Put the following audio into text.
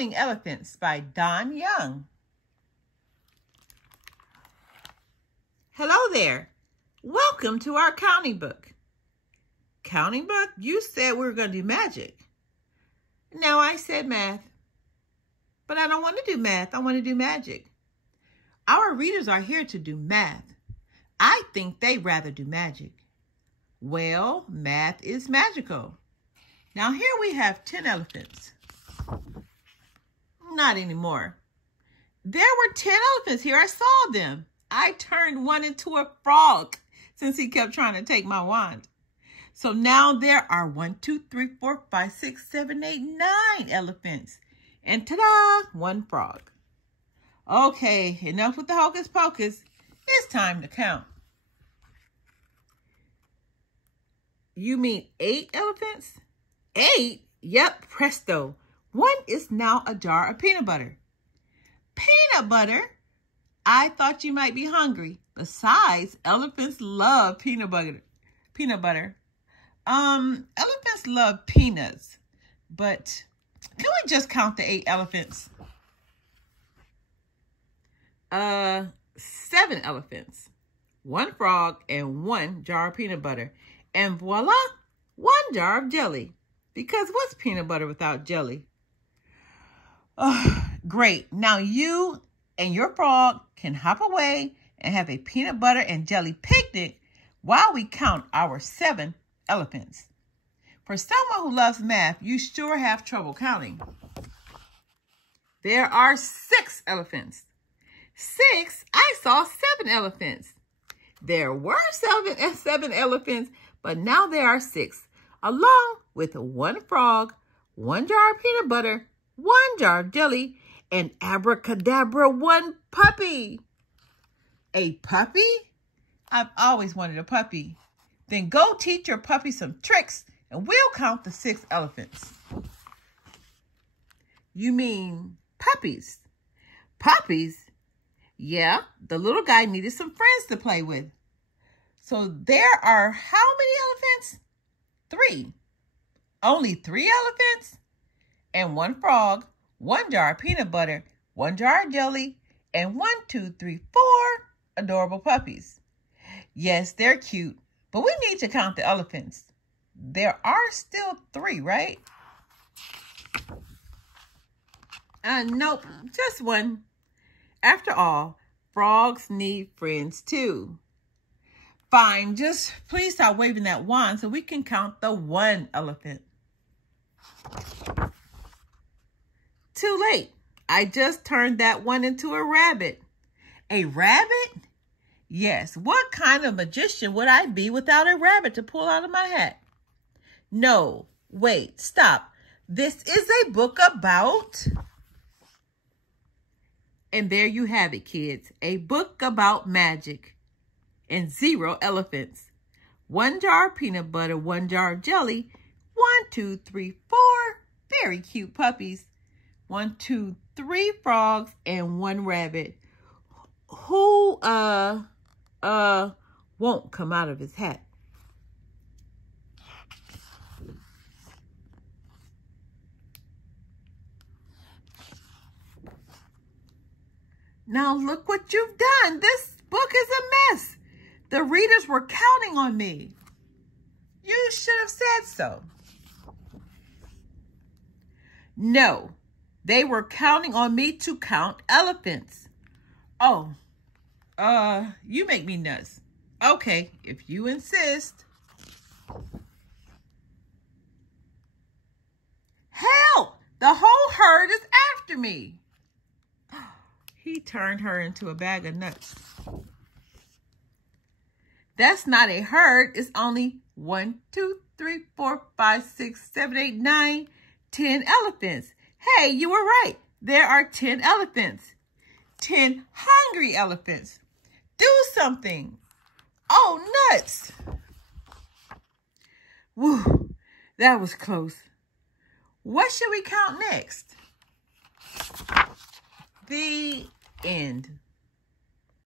Counting Elephants by Don Young. Hello there. Welcome to our counting book. Counting book? You said we were going to do magic. Now I said math. But I don't want to do math. I want to do magic. Our readers are here to do math. I think they'd rather do magic. Well, math is magical. Now here we have 10 elephants. Not anymore. There were 10 elephants here. I saw them. I turned one into a frog since he kept trying to take my wand. So now there are 1, 2, 3, 4, 5, 6, 7, 8, 9 elephants. And ta-da, one frog. Okay, enough with the hocus pocus. It's time to count. You mean 8 elephants? 8? Yep, presto. One is now a jar of peanut butter. Peanut butter? I thought you might be hungry. Besides, elephants love peanut butter. Elephants love peanuts. But can we just count the 8 elephants? 7 elephants. 1 frog and 1 jar of peanut butter. And voila, 1 jar of jelly. Because what's peanut butter without jelly? Oh, great. Now you and your frog can hop away and have a peanut butter and jelly picnic while we count our 7 elephants. For someone who loves math, you sure have trouble counting. There are 6 elephants. 6? I saw 7 elephants. There were 7 elephants, but now there are 6, along with 1 frog, 1 jar of peanut butter, 1 jar of jelly, and abracadabra, 1 puppy. A puppy? I've always wanted a puppy. Then go teach your puppy some tricks, and we'll count the 6 elephants. You mean puppies? Puppies? Yeah, the little guy needed some friends to play with. So there are how many elephants? 3. Only 3 elephants? And 1 frog, 1 jar of peanut butter, 1 jar of jelly, and 1, 2, 3, 4 adorable puppies. Yes, they're cute, but we need to count the elephants. There are still 3, right? Nope, just 1. After all, frogs need friends too. Fine, just please stop waving that wand so we can count the 1 elephant. Too late. I just turned that one into a rabbit. A rabbit? Yes, what kind of magician would I be without a rabbit to pull out of my hat? No, wait, stop. This is a book about... And there you have it, kids. A book about magic. And 0 elephants. 1 jar of peanut butter, 1 jar of jelly, 1, 2, 3, 4 very cute puppies, 1, 2, 3 frogs, and 1 rabbit who won't come out of his hat. Now look what you've done. This book is a mess. The readers were counting on me. You should have said so. No, they were counting on me to count elephants. Oh, you make me nuts. Okay, if you insist. Help! The whole herd is after me. He turned her into a bag of nuts. That's not a herd. It's only 1, 2, 3, 4, 5, 6, 7, 8, 9, 10 elephants. Hey, you were right. There are 10 elephants. 10 hungry elephants. Do something. Oh, nuts. Woo, that was close. What should we count next? The end.